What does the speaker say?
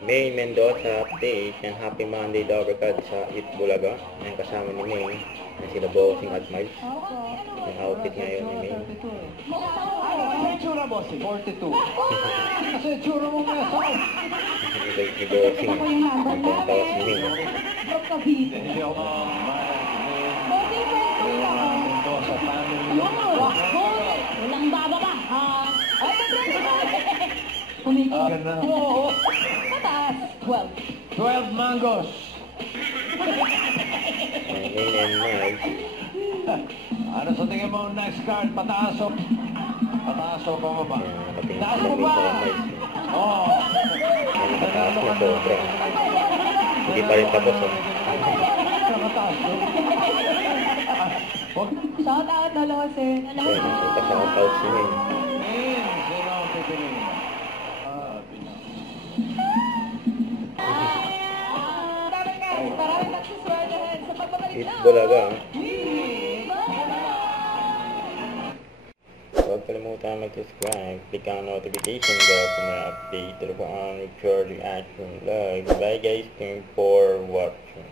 May Mendoza update and happy Monday daw agad sa Itbulaga. Ayan, kasama ni May. Ayan sila Bossing at Miles. Yung outfit ngayon ni May. Ano itsura, bossing? 42. Kasi itsura mo nga sa Ni Bossing. Ang tawas ni May. Hindi ako Mendoza family. Walang bababa. Ganda. Mataas. 12. 12 mangoes. Ayan, May and Miles. Ano sa tingin mo next card? Pataas o? Pataas o pababa? Ayan, nakatingin Taas sila mo May ba? sa Miles. Oo. Ayan, nakataas na sobra. Hindi pa rin tapos, oh. Nakataas. Shout out, Dolose. Ayan, nakita sa house ni May. Sino ang pipiliin? Maraming nagsuswertehan sa pagbabalik na. Itbulaga. Huwag kalimutan mag-subscribe, click ang notification bell para may update. Ito po ang Richard Reaction Live. Bye guys, thank you for watching.